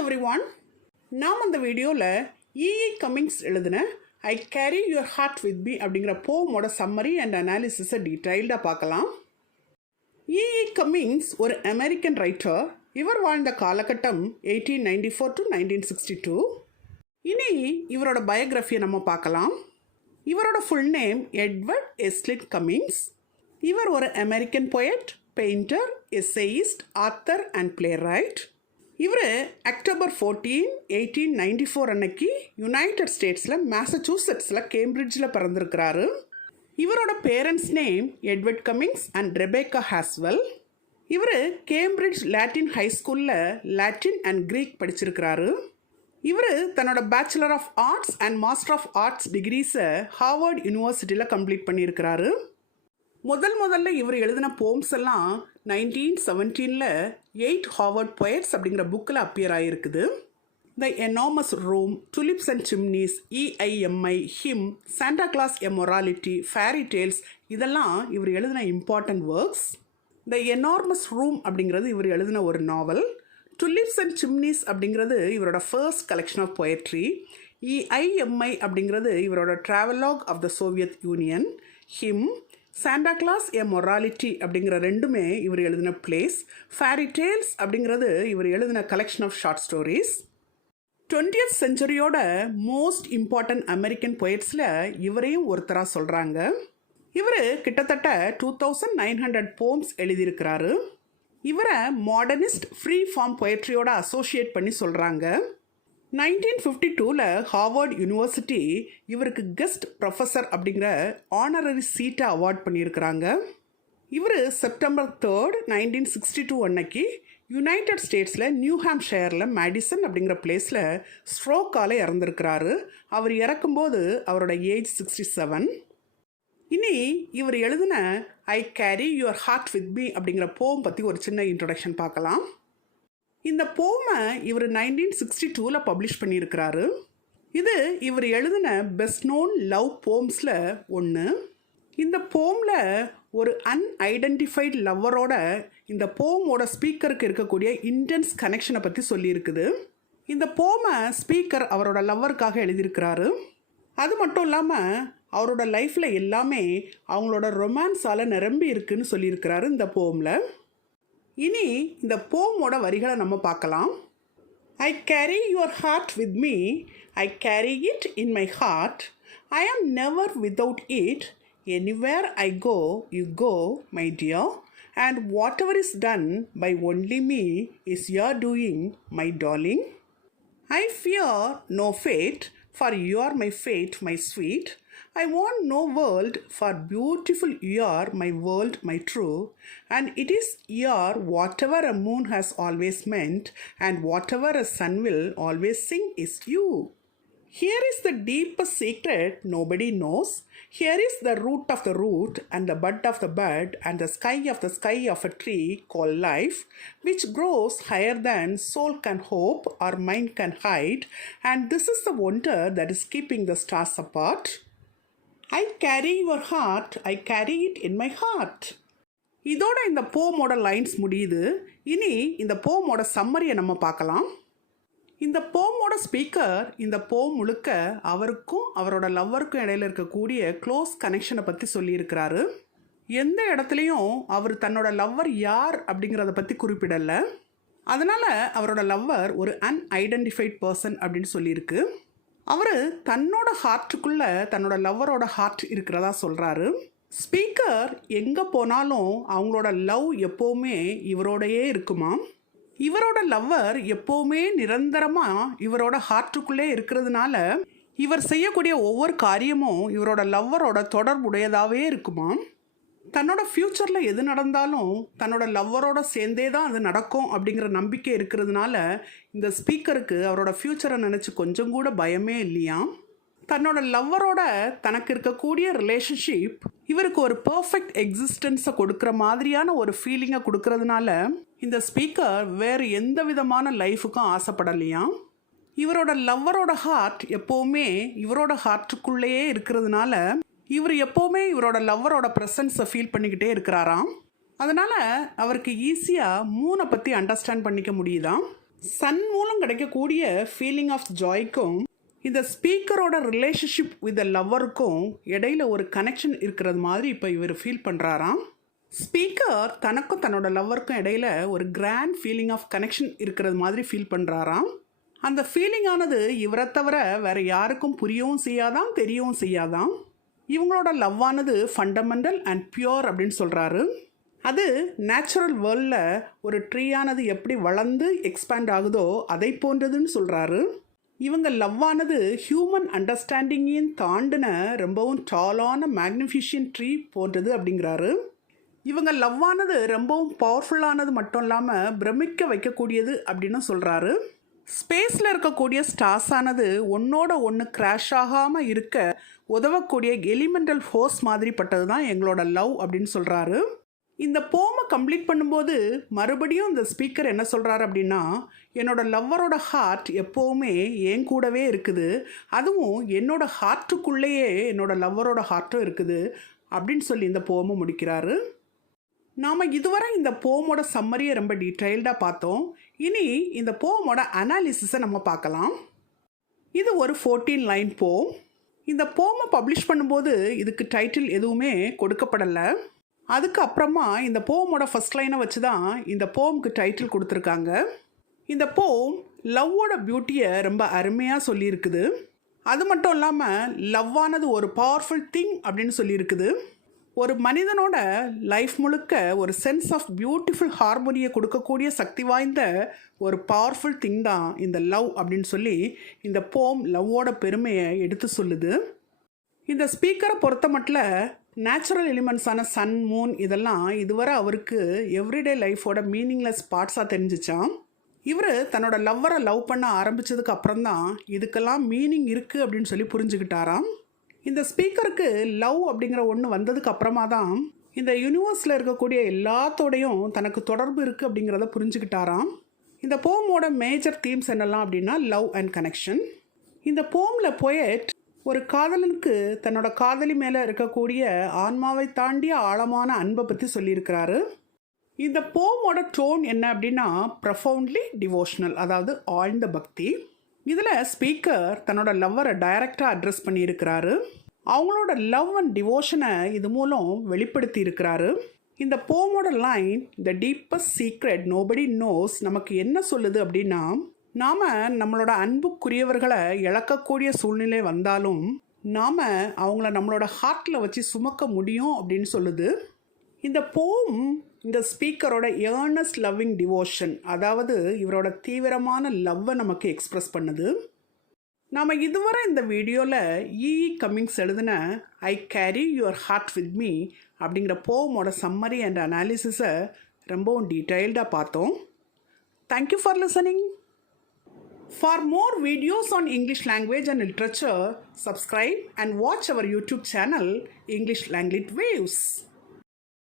Everyone, நாம் அந்த வீடியோவில் இஇ கமிங்ஸ் எழுதின I carry your heart with me அப்படிங்கிற போமோட சம்மரி அண்ட் அனாலிசிஸை டீட்டெயில்டாக பார்க்கலாம். இஇ கமிங்ஸ் ஒரு அமெரிக்கன் ரைட்டர். இவர் வாழ்ந்த காலகட்டம் 1894 to 1962. இனி இவரோட பயோகிராஃபியை நம்ம பார்க்கலாம். இவரோட ஃபுல் நேம் எட்வர்ட் எஸ்லிட் கமிங்ஸ். இவர் ஒரு American poet, painter, எஸ்ஸேயிஸ்ட், author and play right. இவர் அக்டோபர் 14, 1894 அன்னைக்கு யுனைடெட் ஸ்டேட்ஸில் மேசச்சூசெட்ஸில் கேம்பிரிட்ஜில் பிறந்திருக்கிறாரு. இவரோட parents name Edward Cummins and Rebecca ஹாஸ்வெல். இவர் கேம்பிரிட்ஜ் லாட்டின் ஹை ஸ்கூலில் லாட்டின் அண்ட் க்ரீக் படிச்சிருக்கிறாரு. இவர் தன்னோட bachelor of arts and master of arts டிகிரிஸை Harvard யூனிவர்சிட்டியில் கம்ப்ளீட் பண்ணியிருக்கிறாரு. முதல்ல இவர் எழுதின போம்ஸ் எல்லாம் 1917 8 ஹார்வர்ட் போயட்ஸ் அப்படிங்கிற புக்கில் அப்பியர் ஆகிருக்குது. த enormous room, tulips and chimneys, EIMI, him, Santa Claus a morality, fairy tales இதெல்லாம் இவர் எழுதின இம்பார்ட்டன்ட் ஒர்க்ஸ். த எனார்மஸ் ரூம் அப்படிங்கிறது இவர் எழுதின ஒரு நாவல். டுலிப்ஸ் அண்ட் சிம்னிஸ் அப்படிங்கிறது இவரோட first collection of poetry. EIMI அப்படிங்கிறது இவரோட travelogue of the Soviet Union. Him, Santa Claus a morality அப்படிங்கிற ரெண்டுமே இவர் எழுதின பிளேஸ். ஃபேரி டேல்ஸ் அப்படிங்கிறது இவர் எழுதின collection of short stories. 20th செஞ்சுரியோட most important American போயட்ஸில் இவரையும் ஒருத்தராக சொல்கிறாங்க. இவர் கிட்டத்தட்ட 2900 போம்ஸ் எழுதியிருக்கிறாரு. இவரை மாடர்னிஸ்ட் ஃப்ரீ ஃபார்ம் போயட்ரியோட அசோசியேட் பண்ணி சொல்கிறாங்க. 1952 ஹார்வர்ட் யூனிவர்சிட்டி இவருக்கு கெஸ்ட் ப்ரொஃபஸர் அப்படிங்கிற ஆனரரி சீட்டை அவார்ட் பண்ணியிருக்கிறாங்க. இவர் செப்டம்பர் 3, 1962 அன்னைக்கு யுனைடெட் ஸ்டேட்ஸில் நியூ ஹாம்ஷயரில் மேடிசன் அப்படிங்கிற பிளேஸில் ஸ்ட்ரோக்கால் இறந்துருக்கிறாரு. அவர் இறக்கும்போது அவரோட ஏஜ் 67. இனி இவர் எழுதின I carry your heart with me அப்படிங்கிற போம் பற்றி ஒரு சின்ன இன்ட்ரொடக்ஷன் பார்க்கலாம். இந்த போமை இவர் 1962 பப்ளிஷ் பண்ணியிருக்கிறாரு. இது இவர் எழுதின பெஸ்ட் நோன் லவ் போம்ஸில் ஒன்று. இந்த போமில் ஒரு அன்ஐடென்டிஃபைட் லவ்வரோட இந்த போமோட ஸ்பீக்கருக்கு இருக்கக்கூடிய இன்டென்ஸ் கனெக்ஷனை பற்றி சொல்லியிருக்குது. இந்த போமை ஸ்பீக்கர் அவரோட லவ்வருக்காக எழுதியிருக்கிறாரு. அது மட்டும் இல்லாமல் அவரோட லைஃப்பில் எல்லாமே அவங்களோட ரொமான்ஸால் நிரம்பி இருக்குன்னு சொல்லியிருக்கிறாரு இந்த போமில். இனி இந்த போமோட வரிகளை நம்ம பார்க்கலாம். ஐ carry your heart with me, I carry it in my heart, ஐ ஆம் never without it, anywhere I go you go my dear, and what ever is done by only me is your doing my darling. I fear no fat, for you are my fate, my sweet. I want no world, for beautiful you are my world, my true. And it is your whatever a moon has always meant, and whatever a sun will always sing is you. Here is the deepest secret nobody knows. Here is the root of the root, and the bud of the bud, and the sky of a tree called life, which grows higher than soul can hope or mind can hide, and this is the wonder that is keeping the stars apart. I carry your heart, I carry it in my heart. இதோட இந்த போமோட lines முடியுது. இனி இந்த போமோட சம்மரியை நம்ம பார்க்கலாம். இந்த போமோட speaker இந்த போம் முழுக்க அவருக்கும் அவரோட லவ்வருக்கும் இடையில இருக்கக்கூடிய க்ளோஸ் கனெக்ஷனை பற்றி சொல்லியிருக்கிறாரு. எந்த இடத்துலையும் அவர் தன்னோட லவ்வர் யார் அப்படிங்கிறத பற்றி குறிப்பிடலை. அதனால் அவரோட லவ்வர் ஒரு அன்ஐடென்டிஃபைட் பர்சன் அப்படின்னு சொல்லியிருக்கு. அவர் தன்னோட ஹார்ட்டுக்குள்ளே தன்னோட லவ்வரோட ஹார்ட் இருக்கிறதா சொல்கிறாரு. ஸ்பீக்கர் எங்கே போனாலும் அவங்களோட லவ் எப்போவுமே இவரோடையே இருக்குமா. இவரோட லவ்வர் எப்போவுமே நிரந்தரமாக இவரோட ஹார்ட்டுக்குள்ளே இருக்கிறதுனால இவர் செய்யக்கூடிய ஒவ்வொரு காரியமும் இவரோட லவ்வரோட தொடர்புடையதாகவே இருக்குமா. தன்னோட ஃப்யூச்சரில் எது நடந்தாலும் தன்னோட லவ்வரோட சேர்ந்தே தான் அது நடக்கும் அப்படிங்கிற நம்பிக்கை இருக்கிறதுனால இந்த ஸ்பீக்கருக்கு அவரோட ஃப்யூச்சரை நினச்சி கொஞ்சம் கூட பயமே இல்லையா. தன்னோட லவ்வரோட தனக்கு இருக்கக்கூடிய ரிலேஷன்ஷிப் இவருக்கு ஒரு பர்ஃபெக்ட் எக்ஸிஸ்டன்ஸை கொடுக்குற மாதிரியான ஒரு ஃபீலிங்கை கொடுக்கறதுனால இந்த ஸ்பீக்கர் வேறு எந்த விதமான லைஃபுக்கும் ஆசைப்படலையா. இவரோட லவ்வரோட ஹார்ட் எப்போவுமே இவரோட ஹார்ட்டுக்குள்ளேயே இருக்கிறதுனால இவர் எப்போவுமே இவரோட லவ்வரோட ப்ரெசன்ஸை ஃபீல் பண்ணிக்கிட்டே இருக்கிறாராம். அதனால் அவருக்கு ஈஸியாக மூனை பற்றி அண்டர்ஸ்டாண்ட் பண்ணிக்க முடியுதாம். சன் மூலம் கிடைக்கக்கூடிய ஃபீலிங் ஆஃப் ஜாய்க்கும் இந்த ஸ்பீக்கரோட ரிலேஷன்ஷிப் வித் லவ்வருக்கும் இடையில ஒரு கனெக்ஷன் இருக்கிறது மாதிரி இப்போ இவர் ஃபீல் பண்ணுறாராம். ஸ்பீக்கர் தனக்கும் தன்னோட லவ்வருக்கும் இடையில ஒரு கிராண்ட் ஃபீலிங் ஆஃப் கனெக்ஷன் இருக்கிறது மாதிரி ஃபீல் பண்ணுறாராம். அந்த ஃபீலிங் ஆனது இவரை தவிர வேற யாருக்கும் புரியவும் செய்யாதான், தெரியவும் செய்யாதான். இவங்களோட லவ்வானது ஃபண்டமெண்டல் அண்ட் பியூர் அப்படின்னு சொல்கிறாரு. அது நேச்சுரல் வேர்ல்டில் ஒரு ட்ரீயானது எப்படி வளர்ந்து எக்ஸ்பேண்ட் ஆகுதோ அதை போன்றதுன்னு சொல்கிறாரு. இவங்க லவ்வானது ஹியூமன் அண்டர்ஸ்டாண்டிங்கையும் தாண்டின ரொம்பவும் டாலான மேக்னிஃபிஷியன்ட் ட்ரீ போன்றது அப்படிங்கிறாரு. இவங்க லவ்வானது ரொம்பவும் பவர்ஃபுல்லானது மட்டும் இல்லாமல் பிரமிக்க வைக்கக்கூடியது அப்படின்னு சொல்கிறாரு. ஸ்பேஸில் இருக்கக்கூடிய ஸ்டார்ஸானது ஒன்றோட ஒன்று கிராஷ் ஆகாமல் இருக்க உதவக்கூடிய எலிமெண்டல் ஃபோர்ஸ் மாதிரிப்பட்டது தான் எங்களோட லவ் அப்படின்னு சொல்கிறாரு. இந்த போமை கம்ப்ளீட் பண்ணும்போது மறுபடியும் இந்த ஸ்பீக்கர் என்ன சொல்கிறாரு அப்படின்னா, என்னோட லவ்வரோட ஹார்ட் எப்போவுமே என் கூடவே இருக்குது, அதுவும் என்னோட ஹார்ட்டுக்குள்ளேயே என்னோட லவ்வரோட ஹார்ட்டும் இருக்குது அப்படின்னு சொல்லி இந்த போமை முடிக்கிறாரு. நாம் இதுவரை இந்த போமோட சம்மரியை ரொம்ப டீட்டெயில்டாக பார்த்தோம். இனி இந்த போமோட அனாலிசிஸை நம்ம பார்க்கலாம். இது ஒரு 14 லைன் போம். இந்த போமை பப்ளிஷ் பண்ணும்போது இதுக்கு டைட்டில் எதுவுமே கொடுக்கப்படலை. அதுக்கு அப்புறமா இந்த போமோட ஃபஸ்ட் லைனை வச்சு தான் இந்த போமுக்கு டைட்டில் கொடுத்துருக்காங்க. இந்த போம் லவ்வோட பியூட்டியை ரொம்ப அருமையாக சொல்லியிருக்குது. அது மட்டும் இல்லாமல் லவ்வானது ஒரு பவர்ஃபுல் திங் அப்படின்னு சொல்லியிருக்குது. ஒரு மனிதனோட லைஃப் முழுக்க ஒரு சென்ஸ் ஆஃப் பியூட்டிஃபுல் ஹார்மோனியை கொடுக்கக்கூடிய சக்தி வாய்ந்த ஒரு பவர்ஃபுல் திங் தான் இந்த லவ் அப்படின்னு சொல்லி இந்த போம் லவ்வோட பெருமையை எடுத்து சொல்லுது. இந்த ஸ்பீக்கரை பொறுத்த மட்டும் நேச்சுரல் எலிமெண்ட்ஸான சன், மூன் இதெல்லாம் இதுவரை அவருக்கு எவ்ரிடே லைஃபோட மீனிங்லெஸ் பார்ட்ஸாக தெரிஞ்சிச்சான். இவர் தன்னோட லவ்வரை லவ் பண்ண ஆரம்பித்ததுக்கு அப்புறம் தான் இதுக்கெல்லாம் மீனிங் இருக்குது அப்படின்னு சொல்லி புரிஞ்சுக்கிட்டாராம். இந்த ஸ்பீக்கருக்கு லவ் அப்படிங்கிற ஒன்று வந்ததுக்கு அப்புறமா தான் இந்த யூனிவர்ஸில் இருக்கக்கூடிய எல்லாத்தோடையும் தனக்கு தொடர்பு இருக்குது அப்படிங்கிறத புரிஞ்சுக்கிட்டாராம். இந்த போமோட மேஜர் தீம்ஸ் என்னெல்லாம் அப்படின்னா லவ் அண்ட் கனெக்ஷன். இந்த போமில் போயட் ஒரு காதலனுக்கு தன்னோட காதலி மேலே இருக்கக்கூடிய ஆன்மாவை தாண்டிய ஆழமான அன்பை பற்றி சொல்லியிருக்கிறாரு. இந்த போமோட டோன் என்ன அப்படின்னா ப்ரொஃபவுண்ட்லி டிவோஷனல், அதாவது ஆழ்ந்த பக்தி. இதில் ஸ்பீக்கர் தன்னோட லவ்வரை டைரக்டாக அட்ரஸ் பண்ணியிருக்கிறாரு. அவங்களோட லவ் அண்ட் டிவோஷனை இது மூலம் வெளிப்படுத்தி இருக்கிறாரு. இந்த போமோட லைன் த டீப்பஸ்ட் சீக்ரெட் நோபடி நோஸ் நமக்கு என்ன சொல்லுது அப்படின்னா, நாம் நம்மளோட அன்புக்குரியவர்களை இழக்கக்கூடிய சூழ்நிலை வந்தாலும் நாம் அவங்கள நம்மளோட ஹார்ட்டில் வச்சு சுமக்க முடியும் அப்படின்னு சொல்லுது. இந்த போம் இந்த ஸ்பீக்கரோட ஏர்னஸ்ட் லவ்விங் டிவோஷன், அதாவது இவரோட தீவிரமான லவ்வை நமக்கு எக்ஸ்ப்ரெஸ் பண்ணுது. நாம் இதுவரை இந்த வீடியோவில் இஇ கம்மிங்ஸ் எழுதின I carry your heart with me அப்படிங்கிற போமோட சம்மரி அண்ட் அனாலிசிஸை ரொம்பவும் டீட்டெயில்டாக பார்த்தோம். Thank you for listening. For more videos on English language and literature, subscribe and watch our YouTube channel English Langlit Waves.